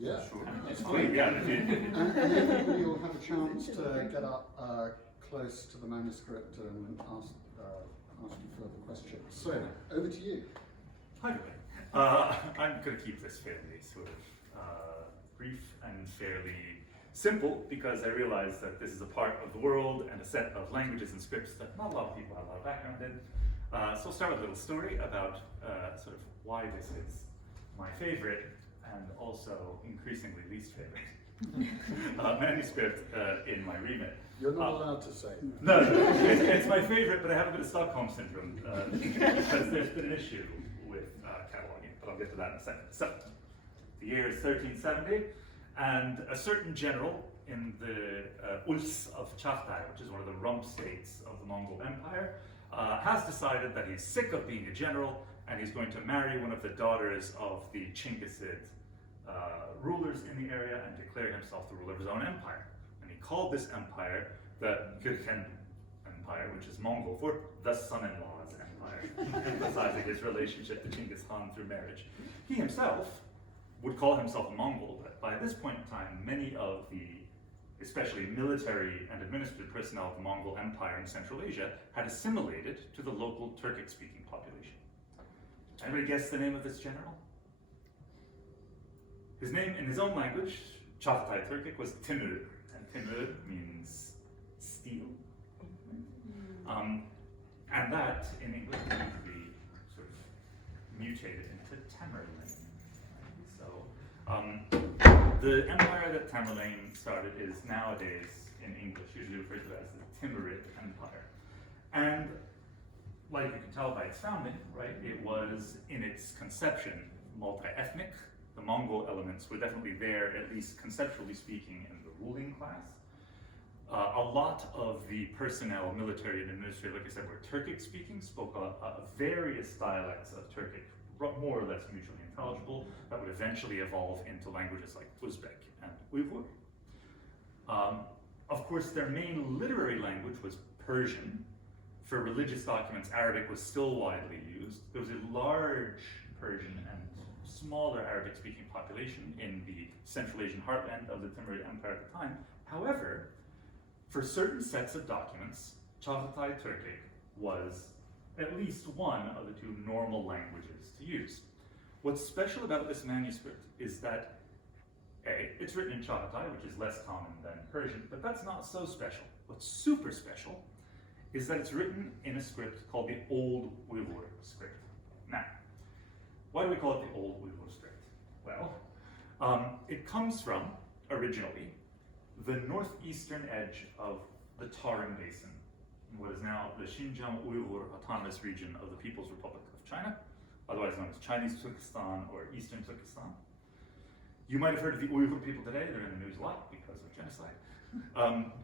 Yeah. Sure. That's Great, fine. yeah. And everybody will have a chance to get up close to the manuscript and ask you further questions. So, over to you. Hi, everybody. I'm going to keep this fairly sort of brief and fairly simple because I realize that this is a part of the world and a set of languages and scripts that not a lot of people have a lot of background in. So I'll start with a little story about sort of why this is my favorite and also increasingly least favorite manuscript in my remit. You're not allowed to say. No, it's my favorite, but I have a bit of Stockholm syndrome because there's been an issue with cataloging, but I'll get to that in a second. So, the year is 1370, and a certain general in the Uls of Chaghatay, which is one of the rump states of the Mongol Empire, has decided that he's sick of being a general, and he's going to marry one of the daughters of the Chinggisid rulers in the area and declare himself the ruler of his own empire. And he called this empire the Gürgen Empire, which is Mongol for the son-in-law's empire, emphasizing his relationship to Genghis Khan through marriage. He himself would call himself a Mongol, but by this point in time, many of the especially military and administrative personnel of the Mongol Empire in Central Asia had assimilated to the local Turkic-speaking population. Anybody guess the name of this general? His name, in his own language, Chaghatay Turkic, was Timurid, and Timurid means steel. And that, in English, needs to be sort of mutated into Tamerlane. So, the empire that Tamerlane started is nowadays, in English, usually referred to as the Timurid Empire. And, like you can tell by its founding, right, it was, in its conception, multi-ethnic. The Mongol elements were definitely there, at least conceptually speaking, in the ruling class. A lot of the personnel, military and administrative, like I said, were Turkic-speaking, spoke various dialects of Turkic, more or less mutually intelligible, that would eventually evolve into languages like Uzbek and Uyghur. Of course, their main literary language was Persian. For religious documents, Arabic was still widely used. There was a large Persian and smaller Arabic-speaking population in the Central Asian heartland of the Timurid Empire at the time. However, for certain sets of documents, Chaghatay Turkic was at least one of the two normal languages to use. What's special about this manuscript is that, A, it's written in Chaghatay, which is less common than Persian, but that's not so special. What's super special is that it's written in a script called the Old Uyghur-script. Now, why do we call it the Old Uyghur-script? Well, it comes from, originally, the northeastern edge of the Tarim Basin, what is now the Xinjiang Uyghur Autonomous Region of the People's Republic of China, otherwise known as Chinese Turkestan or Eastern Turkestan. You might have heard of the Uyghur people today. They're in the news a lot because of genocide.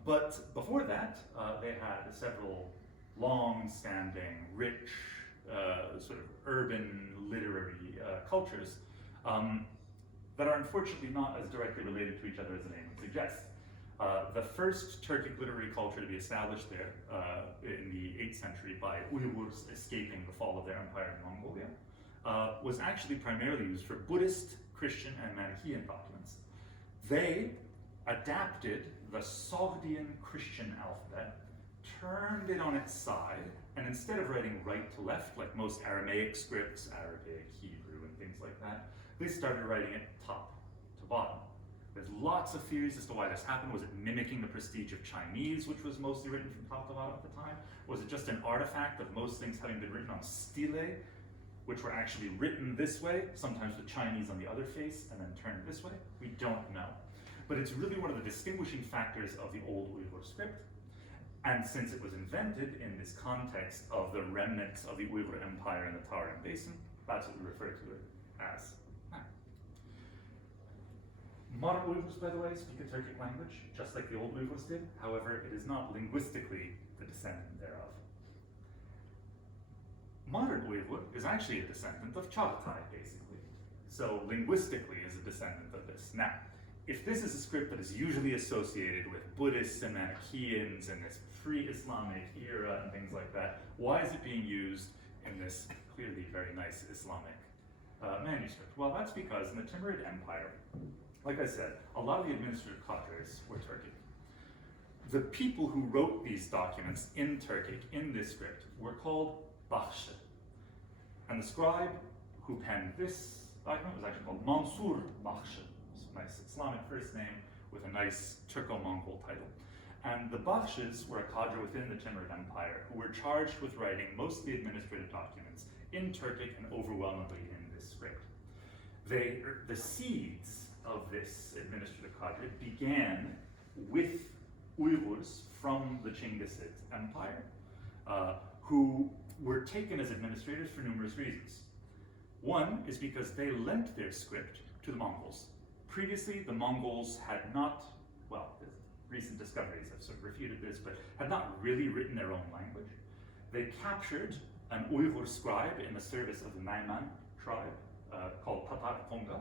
But before that, they had several long-standing, rich, sort of urban literary cultures that are unfortunately not as directly related to each other as the name would suggest. The first Turkic literary culture to be established there in the 8th century by Uyghurs escaping the fall of their empire in Mongolia was actually primarily used for Buddhist, Christian, and Manichaean documents. They adapted the Sogdian Christian alphabet, turned it on its side, and instead of writing right to left, like most Aramaic scripts, Arabic, Hebrew, and things like that, they started writing it top to bottom. There's lots of theories as to why this happened. Was it mimicking the prestige of Chinese, which was mostly written from top to bottom at the time? Was it just an artifact of most things having been written on stele, which were actually written this way, sometimes with Chinese on the other face, and then turned this way? We don't know. But it's really one of the distinguishing factors of the Old Uyghur script. And since it was invented in this context of the remnants of the Uyghur Empire in the Tarim Basin, that's what we refer to it as. Modern Uyghurs, by the way, speak a Turkic language, just like the old Uyghurs did. However, it is not linguistically the descendant thereof. Modern Uyghur is actually a descendant of Chaghatay, basically. So linguistically is a descendant of this. Now, if this is a script that is usually associated with Buddhists and Manichaeans and this pre-Islamic era and things like that, why is it being used in this clearly very nice Islamic manuscript? Well, that's because in the Timurid Empire, like I said, a lot of the administrative cadres were Turkic. The people who wrote these documents in Turkic, in this script, were called Bakhshi. And the scribe who penned this document was actually called Mansur Bakhshi. It's a nice Islamic first name with a nice Turco-Mongol title. And the Bakhshis were a cadre within the Timurid Empire who were charged with writing most of the administrative documents in Turkic and overwhelmingly in this script. The seeds of this administrative cadre began with Uyghurs from the Chinggis Empire, who were taken as administrators for numerous reasons. One is because they lent their script to the Mongols. Previously, the Mongols had not, well, recent discoveries have sort of refuted this, but had not really written their own language. They captured an Uyghur scribe in the service of the Naiman tribe called Tatar Konga,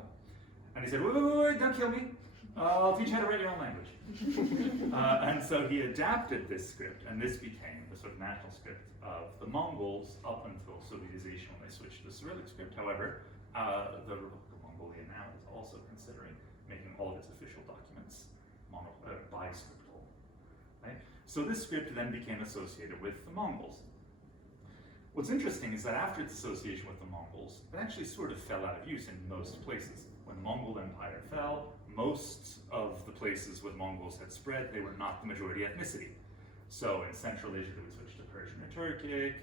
and he said, wait, don't kill me. I'll teach you how to write your own language. And so he adapted this script, and this became the sort of national script of the Mongols up until Sovietization when they switched to the Cyrillic script. However, the Republic of Mongolia now is also considering making all of its official documents biscriptal. Right? So this script then became associated with the Mongols. What's interesting is that after its association with the Mongols, it actually sort of fell out of use in most places. When the Mongol Empire fell, most of the places where the Mongols had spread, they were not the majority ethnicity. So in Central Asia, they would switch to Persian or Turkic.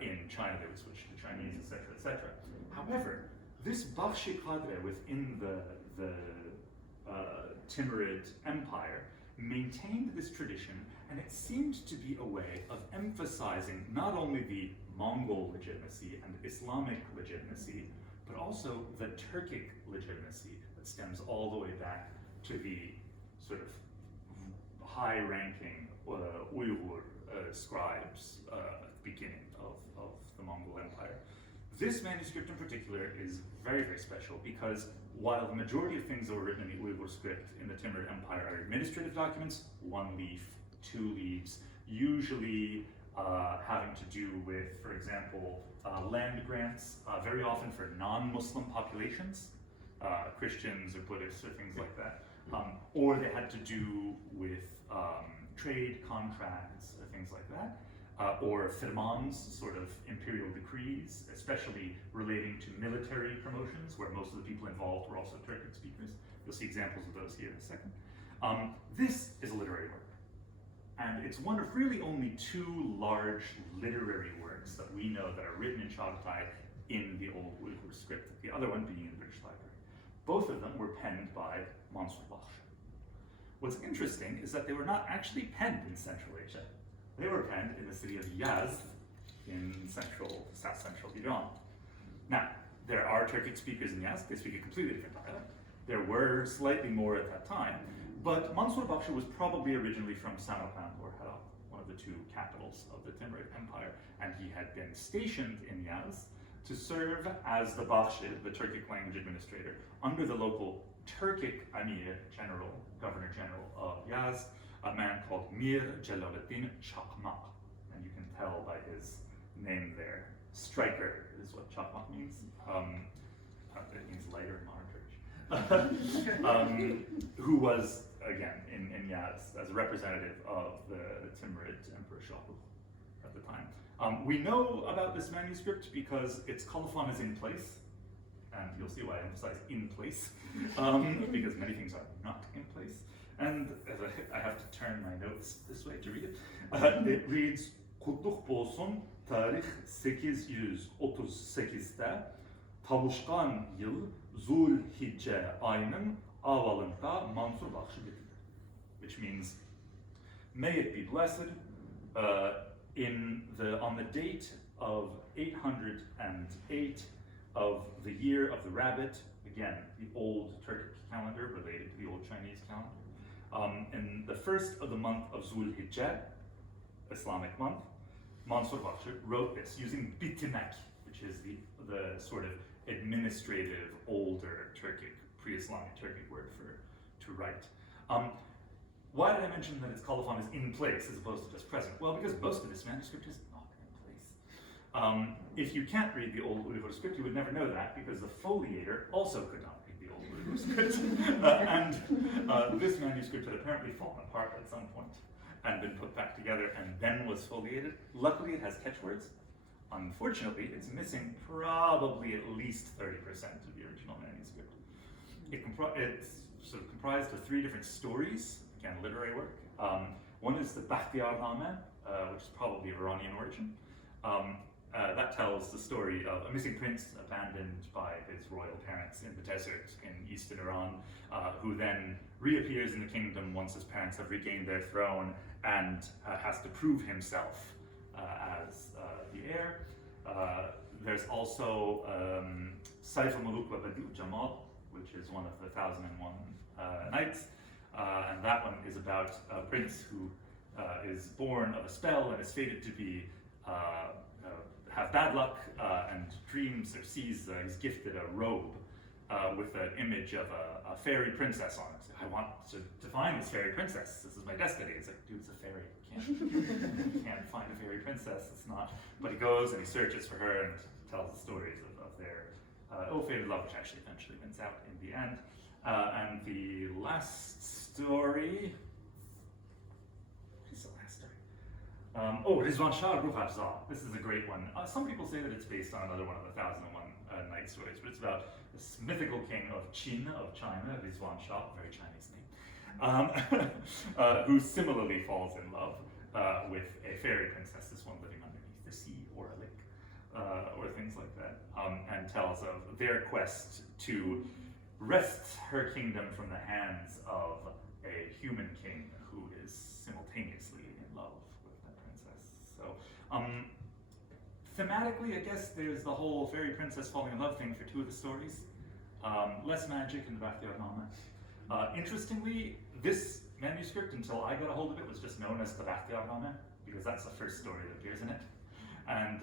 In China, they would switch to Chinese, etc., etc. However, this Bakhshi cadre within the Timurid Empire maintained this tradition, and it seemed to be a way of emphasizing not only the Mongol legitimacy and Islamic legitimacy, but also the Turkic legitimacy that stems all the way back to the sort of high-ranking Uyghur scribes at the beginning of the Mongol Empire. This manuscript in particular is very, very special because while the majority of things that were written in the Uyghur script in the Timurid Empire are administrative documents, 1 leaf, 2 leaves, usually having to do with, for example, land grants, very often for non-Muslim populations, Christians or Buddhists or things like that, or they had to do with trade contracts or things like that, or firmans, sort of imperial decrees, especially relating to military promotions, where most of the people involved were also Turkic speakers. You'll see examples of those here in a second. This is a literary work. And it's one of really only 2 large literary works that we know that are written in Chaghatay in the old Uyghur script, the other one being in the British Library. Both of them were penned by Mansur Bakhshi. What's interesting is that they were not actually penned in Central Asia. They were penned in the city of Yazd in South Central Iran. Now, there are Turkic speakers in Yazd. They speak a completely different dialect. There were slightly more at that time, but Mansur Bakhshi was probably originally from Samarkand or Herat, one of the 2 capitals of the Timurid Empire, and he had been stationed in Yazd to serve as the Bakhshi, the Turkic language administrator, under the local Turkic Amir General, Governor General of Yazd, a man called Mir Jalaluddin Chakmak. And you can tell by his name there, striker is what Chakmak means. It means lighter in modern Turkish. Who was, again, in Yazd as a representative of the Timurid Emperor Shahrukh at the time. We know about this manuscript because its colophon is in place, and you'll see why I emphasize in place, because many things are not in place. And I have to turn my notes this way to read it. It reads, Kutluk bolsun tarih 838'te Tavuşkan yıl Zulhicce ayının avalında Mansur Bakhshi bitirdi. Which means, may it be blessed, on the date of 808 of the year of the rabbit, again, the old Turkic calendar related to the old Chinese calendar, in the first of the month of Zulhicce, Islamic month, Mansur Bakhshi wrote this using bitirmek, which is the sort of administrative, older Turkic, pre-Islamic Turkic word to write. Why did I mention that its colophon is in place as opposed to just present? Well, because most of this manuscript is not in place. If you can't read the old Uyghur script, you would never know that because the foliator also could not read the old Uyghur Uyghur-script. This manuscript had apparently fallen apart at some point and been put back together and then was foliated. Luckily, it has catchwords. Unfortunately, it's missing probably at least 30% of the original manuscript. It's sort of comprised of 3 different stories, again, literary work. One is the Bakhtiyarnameh, which is probably of Iranian origin. That tells the story of a missing prince abandoned by his royal parents in the desert in eastern Iran, who then reappears in the kingdom once his parents have regained their throne and has to prove himself as the heir. There's also Saif al-Muluk wa Badu Jamal, which is one of the 1001 Nights, and that one is about a prince who is born of a spell and is fated to be have bad luck and dreams or sees he's gifted a robe with an image of a fairy princess on it. I want to find this fairy princess. This is my destiny. It's like, dude, it's a fairy. You can't find a fairy princess. It's not. But he goes and he searches for her and tells the stories of their ill-fated love, which actually eventually wins out in the end. And the last story. What is the last story? Rizwan Shah Ruhafza. This is a great one. Some people say that it's based on another one of the 1001 Night stories, but it's about this mythical king of Qin, of China, Rizwan Shah, very Chinese name, who similarly falls in love with a fairy princess, this one living underneath the sea or a lake, or things like that, and tells of their quest to wrest her kingdom from the hands of a human king who is simultaneously in love with that princess. So, thematically, I guess there's the whole fairy princess falling in love thing for 2 of the stories. Less magic in the Bakhtiyarnameh. Interestingly, this manuscript, until I got a hold of it, was just known as the Bakhtiyarnameh, because that's the first story that appears in it. And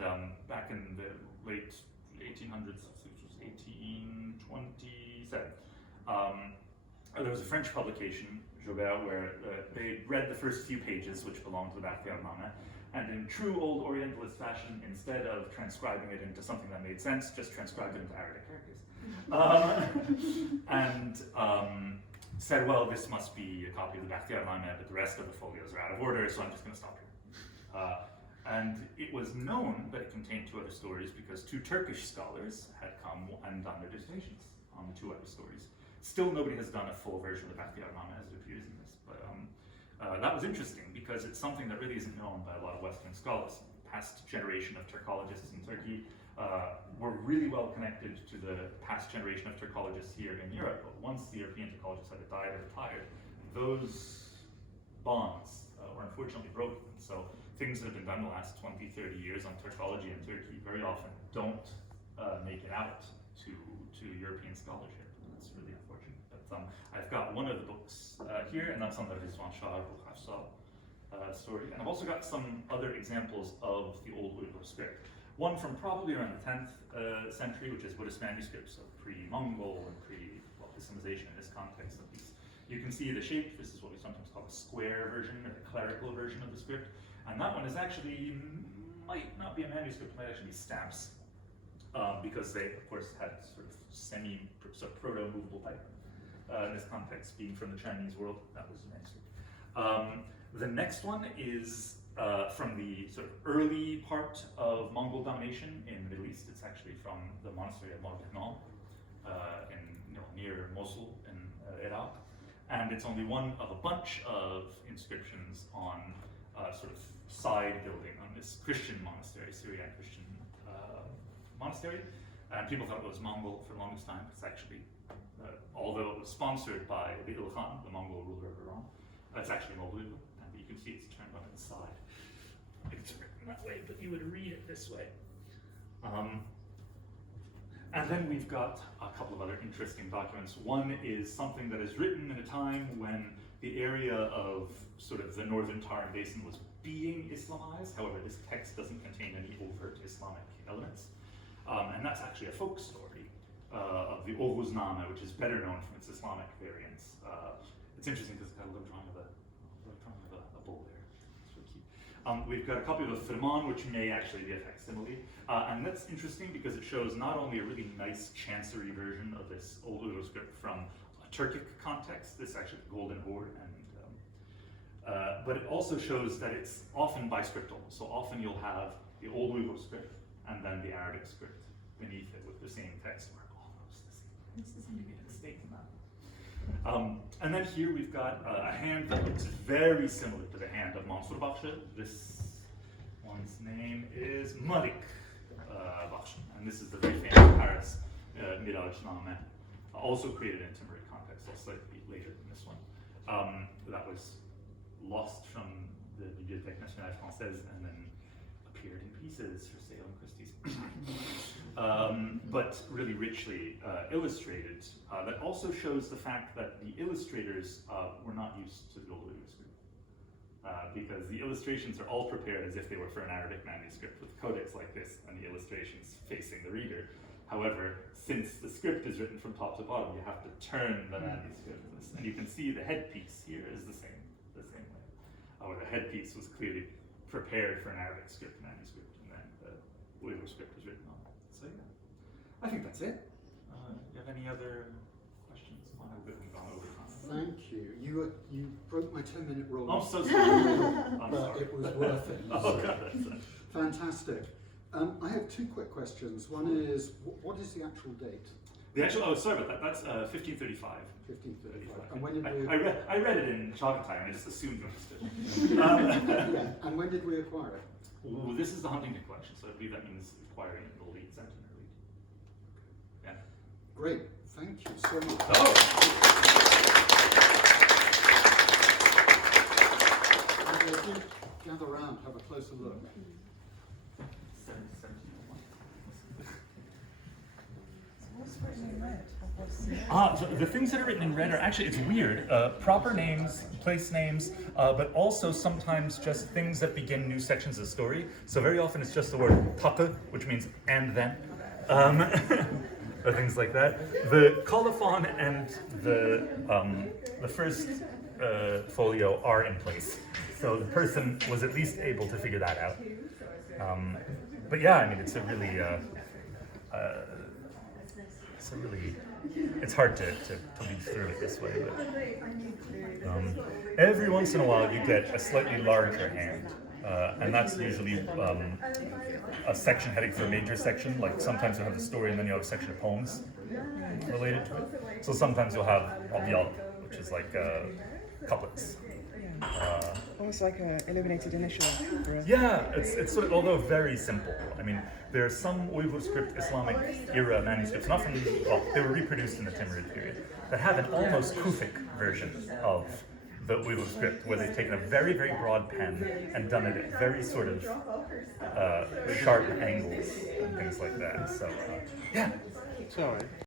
back in the late 1800s, which was 1827, there was a French publication, Joubert, where they read the first few pages, which belonged to the Bakhtiyarnameh, and in true old Orientalist fashion, instead of transcribing it into something that made sense, just transcribed it into Arabic characters. And said, well, this must be a copy of the Bakhtiyarnameh, but the rest of the folios are out of order, so I'm just going to stop here. And it was known that it contained 2 other stories because 2 Turkish scholars had come and done their dissertations on the 2 other stories. Still, nobody has done a full version of the Bakhtiyarnameh as it appears in this, but that was interesting because it's something that really isn't known by a lot of Western scholars. Past generation of Turkologists in Turkey were really well connected to the past generation of Turkologists here in Europe. But once the European Turkologists had died or retired, those bonds were unfortunately broken. So things that have been done the last 20, 30 years on Turkology in Turkey very often don't make it out to European scholarship. That's really unfortunate. But I've got one of the books here, and that's on the Rizwan Shah Ruhafza story. And I've also got some other examples of the old Uyghur-script. One from probably around the 10th century, which is Buddhist manuscripts of pre-Mongol and pre-Islamization in this context at least. You can see the shape. This is what we sometimes call a square version or the clerical version of the script. And that one is actually, might not be a manuscript, might actually be stamps. Because they, of course, had sort of proto-movable type. In this context, being from the Chinese world, that was a manuscript. The next one is from the sort of early part of Mongol domination in the Middle East. It's actually from the monastery of Bodleian near Mosul in Iraq. And it's only one of a bunch of inscriptions on sort of side building on this Christian monastery, Syrian Christian monastery. And people thought it was Mongol for the longest time. It's actually, although it was sponsored by the Khan, the Mongol ruler of Iran, it's actually Mongol. And you can see it's turned on its side. It's written that way, but you would read it this way. And then we've got a couple of other interesting documents. One is something that is written in a time when the area of sort of the northern Tarim Basin was being Islamized. However, this text doesn't contain any overt Islamic elements. And that's actually a folk story of the Uyghur-script, which is better known from its Islamic variants. It's interesting because it's got a little drawing of a bull there. It's really cute. We've got a copy of a Firman, which may actually be a facsimile. And that's interesting because it shows not only a really nice chancery version of this old Uyghur-script from a Turkic context, this actually Golden Horde, but it also shows that it's often biscriptal. So often you'll have the old Uyghur-script and then the Arabic script beneath it with the same text, or almost the same. This doesn't make a mistake in that. And then here we've got a hand that looks very similar to the hand of Mansour Bakhshi. This one's name is Malik Bakhshi, and this is the very famous Paris Miraj Name, also created in Timurid context, so slightly later than this one. That was lost from the Bibliothèque Nationale Française and then appeared in pieces for sale in Christie's. But really richly illustrated. That also shows the fact that the illustrators were not used to the old manuscript, because the illustrations are all prepared as if they were for an Arabic manuscript with codex like this and the illustrations facing the reader. However, since the script is written from top to bottom, you have to turn the manuscript, and you can see the headpiece here is the same way. Or the headpiece was clearly prepared for an Arabic script manuscript, and then the Uyghur script was written on it. So yeah, I think that's it. Do you have any other questions? We've gone over time. Thank you. You broke my 10-minute rule. I'm so sorry. But it was worth it. Oh, God, that's fantastic. I have two quick questions. One is, what is the actual date? The actual, oh, sorry about that. That's 1535. 1535. And when did I read it in Chaghatay and I just assumed you understood. yeah. And when did we acquire it? Ooh, this is the Huntington collection, so I believe that means acquiring it in the late centenary. Yeah. Great. Thank you so much. Oh. Gather around, have a closer look. So the things that are written in red are actually, it's weird, proper names, place names, but also sometimes just things that begin new sections of the story. So very often it's just the word taka, which means and then, or things like that. The colophon and the first folio are in place. So the person was at least able to figure that out. But yeah, I mean, it's a really, it's hard to read through it this way, but every once in a while you get a slightly larger hand, and that's usually a section heading for a major section. Like sometimes you'll have the story and then you have a section of poems related to it. So sometimes you'll have abyad, which is like couplets. Almost like an illuminated initial. Yeah, it's sort of, although very simple. I mean, there are some Uyghur-script Islamic era manuscripts, not from, well, they were reproduced in the Timurid period, that have an almost Kufic version of the Uyghur-script, where they've taken a very, very broad pen and done it at very sort of sharp angles and things like that. So, yeah. Sorry.